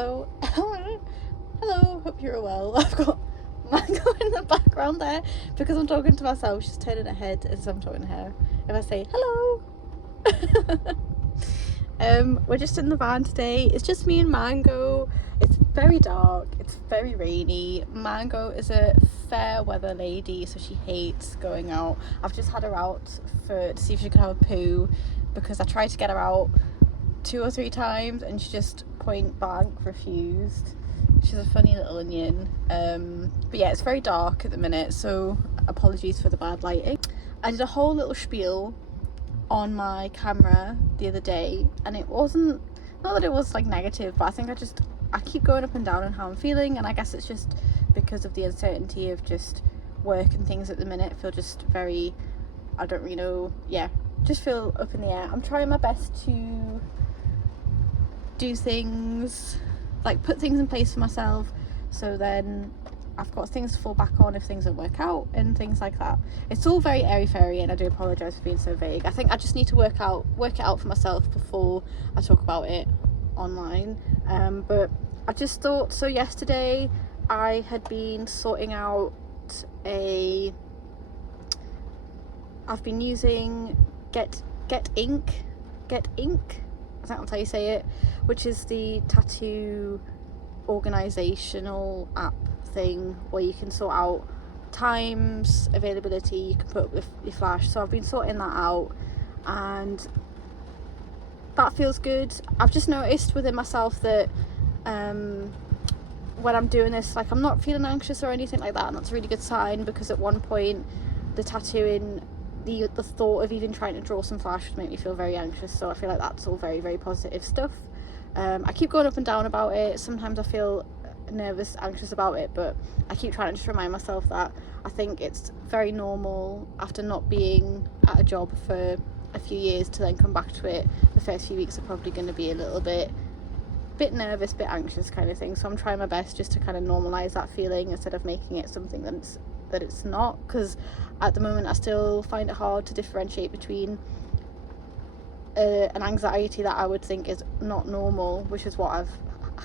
Hello. Hello, hope you're well. I've got Mango in the background there because I'm talking to myself. She's turning her head as I'm talking to her. If I say hello. We're just in the van today. It's just me and Mango. It's very dark, it's very rainy. Mango is a fair weather lady, so she hates going out. I've just had her out to see if she could have a poo because I tried to get her out 2 or 3 times and she just point blank refused. She's a funny little onion. But yeah, it's very dark at the minute, so apologies for the bad lighting. I did a whole little spiel on my camera the other day, and it wasn't, not that it was like negative, but I think I keep going up and down on how I'm feeling, and I guess it's just because of the uncertainty of just work and things at the minute. I feel just very, I don't really know, yeah, just feel up in the air. I'm trying my best to do things, like put things in place for myself, so then I've got things to fall back on if things don't work out and things like that. It's all very airy-fairy, and I do apologise for being so vague. I think I just need to work it out for myself before I talk about it online. But I just thought, so yesterday I had been sorting out I've been using Get Ink, I think that's how you say it, which is the tattoo organisational app thing where you can sort out times, availability, you can put up your flash. So I've been sorting that out and that feels good. I've just noticed within myself that when I'm doing this, like, I'm not feeling anxious or anything like that, and that's a really good sign, because at one point the tattooing, the thought of even trying to draw some flash would make me feel very anxious. So I feel like that's all very, very positive stuff. I keep going up and down about it. Sometimes I feel nervous, anxious about it, but I keep trying to just remind myself that I think it's very normal after not being at a job for a few years to then come back to it. The first few weeks are probably going to be a little bit nervous, bit anxious kind of thing. So I'm trying my best just to kind of normalize that feeling instead of making it something that it's not, because at the moment I still find it hard to differentiate between an anxiety that I would think is not normal, which is what I've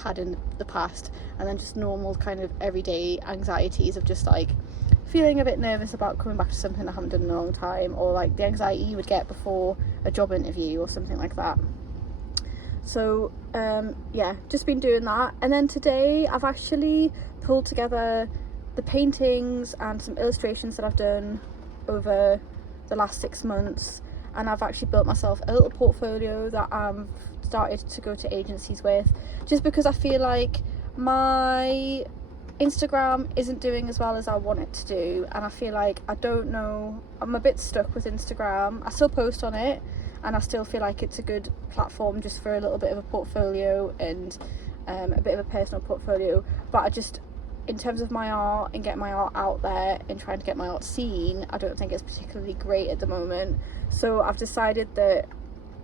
had in the past, and then just normal kind of everyday anxieties of just like feeling a bit nervous about coming back to something I haven't done in a long time, or like the anxiety you would get before a job interview or something like that. So yeah, just been doing that. And then today I've actually pulled together the paintings and some illustrations that I've done over the last 6 months, and I've actually built myself a little portfolio that I've started to go to agencies with, just because I feel like my Instagram isn't doing as well as I want it to do, and I feel like I'm a bit stuck with Instagram. I still post on it and I still feel like it's a good platform just for a little bit of a portfolio and a bit of a personal portfolio, but I just, in terms of my art and getting my art out there and trying to get my art seen, I don't think it's particularly great at the moment. So I've decided that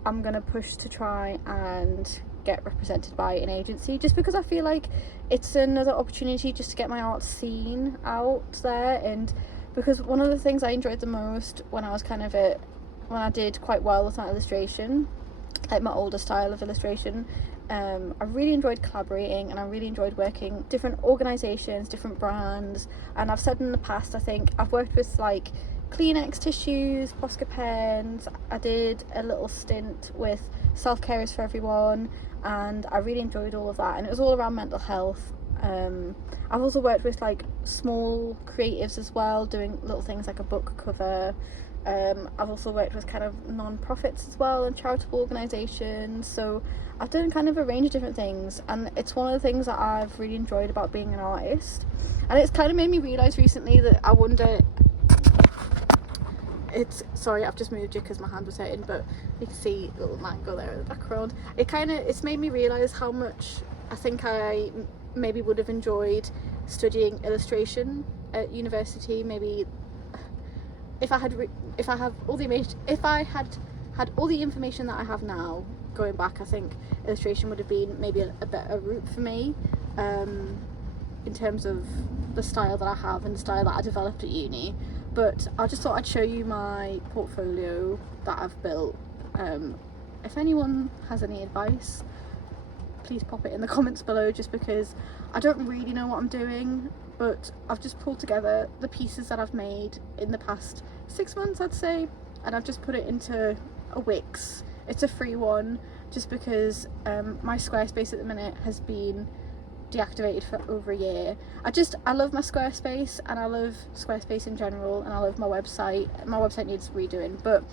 I'm going to push to try and get represented by an agency, just because I feel like it's another opportunity just to get my art seen out there. And because one of the things I enjoyed the most when I did quite well with my illustration, like my older style of illustration, I really enjoyed collaborating, and I really enjoyed working with different organisations, different brands. And I've said in the past, I think I've worked with like Kleenex tissues, Posca pens. I did a little stint with Self Care is for Everyone, and I really enjoyed all of that, and it was all around mental health. I've also worked with like small creatives as well, doing little things like a book cover. I've also worked with kind of non-profits as well and charitable organisations, so I've done kind of a range of different things, and it's one of the things that I've really enjoyed about being an artist. And it's kind of made me realise recently that I wonder, sorry, I've just moved you because my hand was hurting, but you can see a little Mango there in the background. It's made me realise how much I think I maybe would have enjoyed studying illustration at university. Maybe if I had had all the information that I have now going back, I think illustration would have been maybe a better route for me, in terms of the style that I have and the style that I developed at uni. But I just thought I'd show you my portfolio that I've built. If anyone has any advice, please pop it in the comments below, just because I don't really know what I'm doing, but I've just pulled together the pieces that I've made in the past 6 months, I'd say, and I've just put it into a Wix. It's a free one, just because my Squarespace at the minute has been deactivated for over a year. I love my Squarespace, and I love Squarespace in general, and I love my website. My website needs redoing, but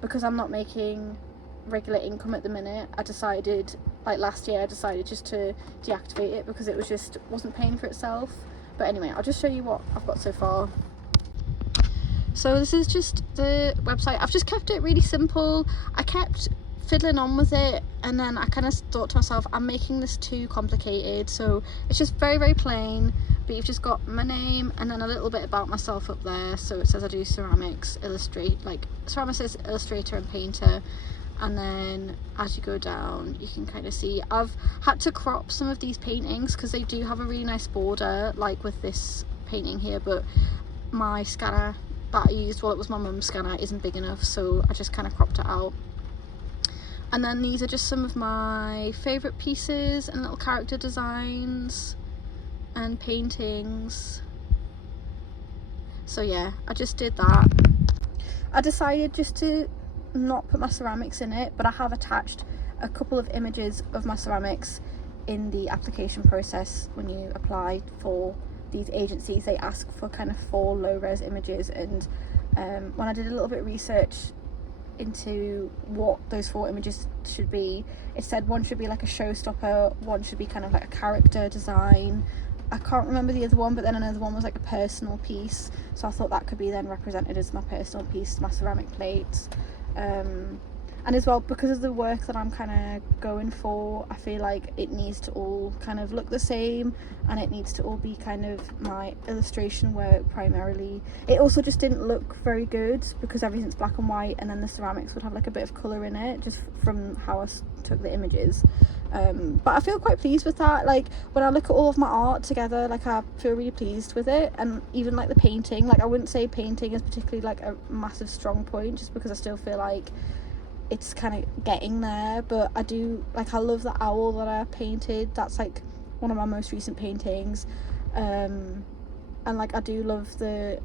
because I'm not making regular income at the minute, I decided, like last year, I decided just to deactivate it because it wasn't paying for itself. But anyway, I'll just show you what I've got so far. So this is just the website. I've just kept it really simple. I kept fiddling on with it, and then I kind of thought to myself, I'm making this too complicated, so it's just very, very plain. But you've just got my name and then a little bit about myself up there. So it says I do ceramics, ceramics illustrator and painter. And then as you go down, you can kind of see I've had to crop some of these paintings because they do have a really nice border, like with this painting here, but my scanner that I used, well, it was my mum's scanner, isn't big enough, so I just kind of cropped it out. And then these are just some of my favourite pieces and little character designs and paintings. So yeah, I just did that. I decided just to not put my ceramics in it, but I have attached a couple of images of my ceramics in the application process. When you apply for these agencies, they ask for kind of 4 low-res images, and when I did a little bit of research into what those 4 images should be, it said one should be like a showstopper, one should be kind of like a character design. I can't remember the other one, but then another one was like a personal piece, so I thought that could be then represented as my personal piece, my ceramic plates. And as well, because of the work that I'm kind of going for, I feel like it needs to all kind of look the same, and it needs to all be kind of my illustration work primarily. It also just didn't look very good because everything's black and white, and then the ceramics would have like a bit of colour in it just from how I took the images. But I feel quite pleased with that. Like when I look at all of my art together, like I feel really pleased with it. And even like the painting, like I wouldn't say painting is particularly like a massive strong point, just because I still feel like it's kind of getting there. But I do, like, I love the owl that I painted. That's like one of my most recent paintings. And like I do love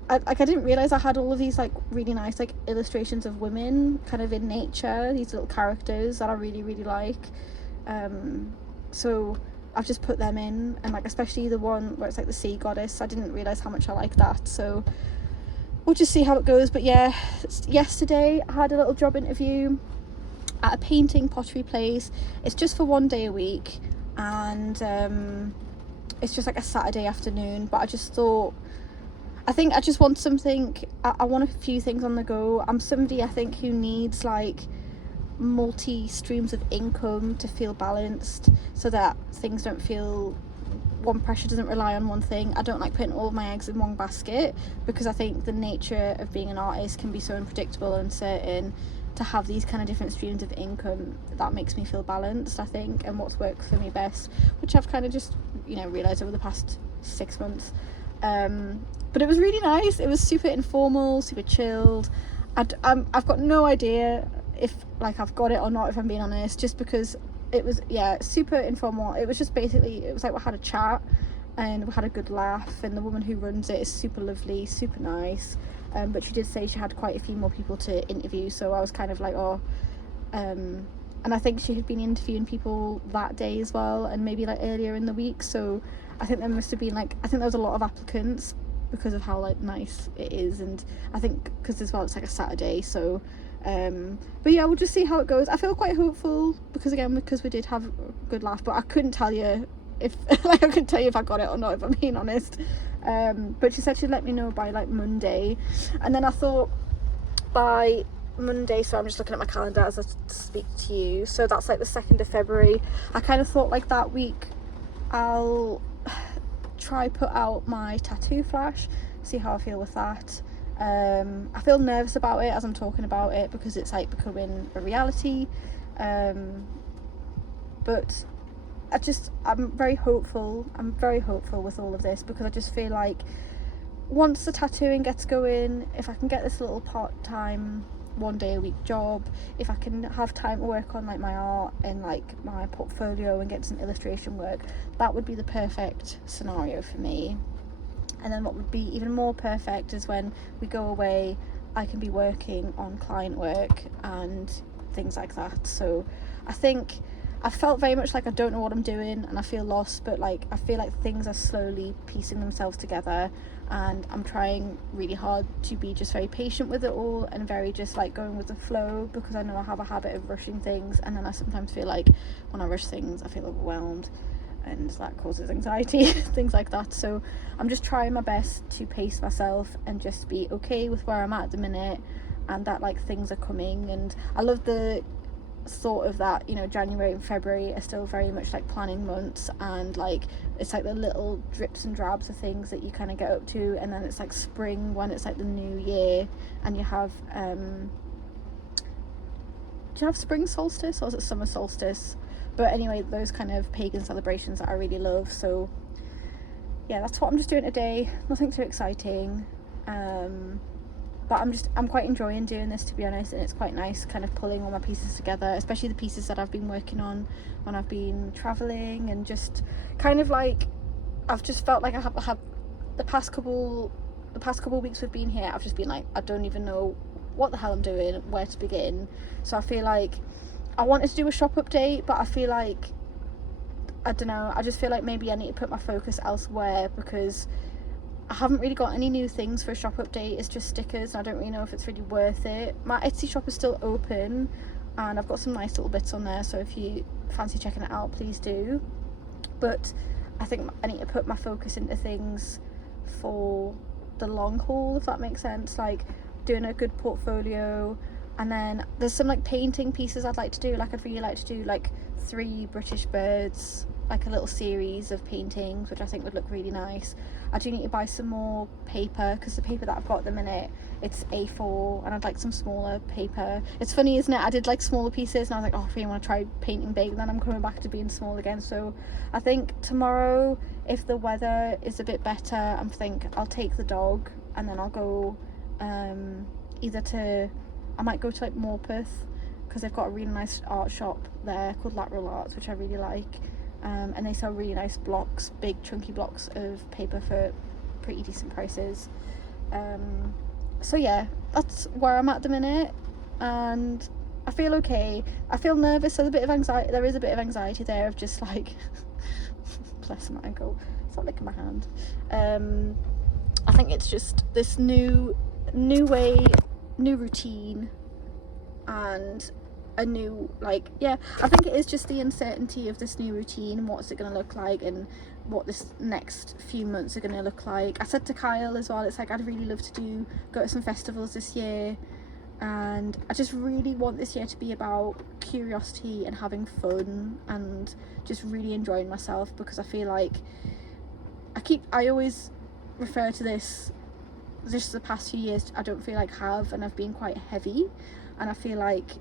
I didn't realize I had all of these like really nice like illustrations of women kind of in nature, these little characters that I really, really like. So I've just put them in, and like especially the one where it's like the sea goddess, I didn't realize how much I like that, so we'll just see how it goes. But yeah, yesterday I had a little job interview at a painting pottery place. It's just for 1 day a week, and it's just like a Saturday afternoon, but I just thought, I think I just want something, I want a few things on the go. I'm somebody, I think, who needs like multi streams of income to feel balanced, so that things don't feel, one pressure doesn't rely on one thing. I don't like putting all of my eggs in one basket, because I think the nature of being an artist can be so unpredictable and uncertain. To have these kind of different streams of income, that makes me feel balanced, I think, and what's worked for me best, which I've kind of just, you know, realised over the past 6 months. But it was really nice. It was super informal, super chilled. I've got no idea if like I've got it or not, if I'm being honest, just because it was, yeah, super informal. It was just basically, it was like we had a chat and we had a good laugh, and the woman who runs it is super lovely, super nice. But she did say she had quite a few more people to interview, so I was kind of like, oh, and I think she had been interviewing people that day as well, and maybe like earlier in the week, so I think there must have been like, I think there was a lot of applicants because of how like nice it is, and I think because as well it's like a Saturday, so but yeah, we'll just see how it goes. I feel quite hopeful because we did have a good laugh, but I couldn't tell you if like I couldn't tell you if I got it or not, if I'm being honest. But she said she'd let me know by like Monday, and then I thought by Monday, so I'm just looking at my calendar as I speak to you, so that's like the 2nd of February. I kind of thought like that week I'll try put out my tattoo flash, see how I feel with that. I feel nervous about it as I'm talking about it because it's like becoming a reality, but I'm very hopeful with all of this, because I just feel like once the tattooing gets going, if I can get this little part-time 1 day a week job, if I can have time to work on like my art and like my portfolio and get some illustration work, that would be the perfect scenario for me. And then what would be even more perfect is when we go away, I can be working on client work and things like that. So I think I felt very much like I don't know what I'm doing and I feel lost, but like I feel like things are slowly piecing themselves together, and I'm trying really hard to be just very patient with it all and very just like going with the flow, because I know I have a habit of rushing things, and then I sometimes feel like when I rush things I feel overwhelmed and that causes anxiety things like that. So I'm just trying my best to pace myself and just be okay with where I'm at the minute, and that like things are coming. And I love the thought of that, you know, January and February are still very much like planning months, and like it's like the little drips and drabs of things that you kind of get up to, and then it's like spring when it's like the new year, and you have do you have spring solstice or is it summer solstice? But anyway, those kind of pagan celebrations that I really love. So yeah, that's what I'm just doing today. Nothing too exciting, but I'm quite enjoying doing this, to be honest, and it's quite nice kind of pulling all my pieces together, especially the pieces that I've been working on when I've been traveling, and just kind of like I've just felt like I have the past couple weeks we've been here, I've just been like, I don't even know what the hell I'm doing, where to begin. So I feel like I wanted to do a shop update, but I feel like, I don't know, I just feel like maybe I need to put my focus elsewhere, because I haven't really got any new things for a shop update. It's just stickers, and I don't really know if it's really worth it. My Etsy shop is still open and I've got some nice little bits on there, so if you fancy checking it out, please do. But I think I need to put my focus into things for the long haul, if that makes sense, like doing a good portfolio. And then there's some like painting pieces I'd like to do. Like I'd really like to do like 3 British birds, like a little series of paintings, which I think would look really nice. I do need to buy some more paper, because the paper that I've got at the minute, it's A4, and I'd like some smaller paper. It's funny, isn't it? I did like smaller pieces and I was like, oh, I really want to try painting big, and then I'm coming back to being small again. So I think tomorrow, if the weather is a bit better, I think I'll take the dog and then I'll go I might go to like Morpeth, because they've got a really nice art shop there called Lateral Arts, which I really like, and they sell really nice blocks, big chunky blocks of paper for pretty decent prices. So yeah, that's where I'm at the minute, and I feel okay. I feel nervous. There's a bit of anxiety. There is a bit of anxiety there of just like bless my ankle, it's not licking my hand. I think it's just this new way, new routine, and a new, like, yeah, I think it is just the uncertainty of this new routine and what's it going to look like, and what this next few months are going to look like. I said to Kyle as well, it's like I'd really love to go to some festivals this year, and I just really want this year to be about curiosity and having fun and just really enjoying myself, because I feel like I always refer to this, just the past few years I don't feel like and I've been quite heavy, and I feel like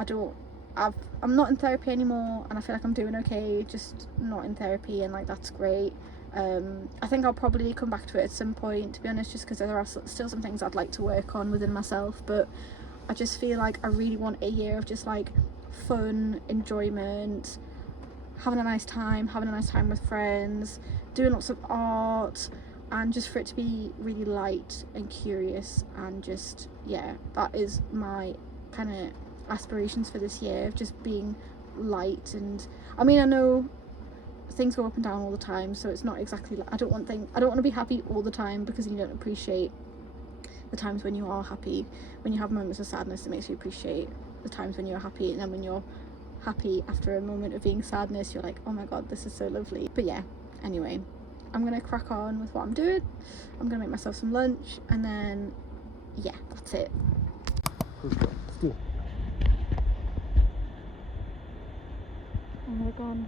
I'm not in therapy anymore, and I feel like I'm doing okay just not in therapy, and like that's great. I think I'll probably come back to it at some point, to be honest, just because there are still some things I'd like to work on within myself, but I just feel like I really want a year of just like fun, enjoyment, having a nice time with friends, doing lots of art, and just for it to be really light and curious, and just, yeah, that is my kind of aspirations for this year, of just being light. And I mean, I know things go up and down all the time, so it's not exactly like, I don't want to be happy all the time, because you don't appreciate the times when you are happy. When you have moments of sadness, it makes you appreciate the times when you're happy, and then when you're happy after a moment of being sadness, you're like, oh my god, this is so lovely. But yeah, anyway, I'm gonna crack on with what I'm doing. I'm gonna make myself some lunch, and then yeah, that's it. Let's go. Let's do it. And we're gone.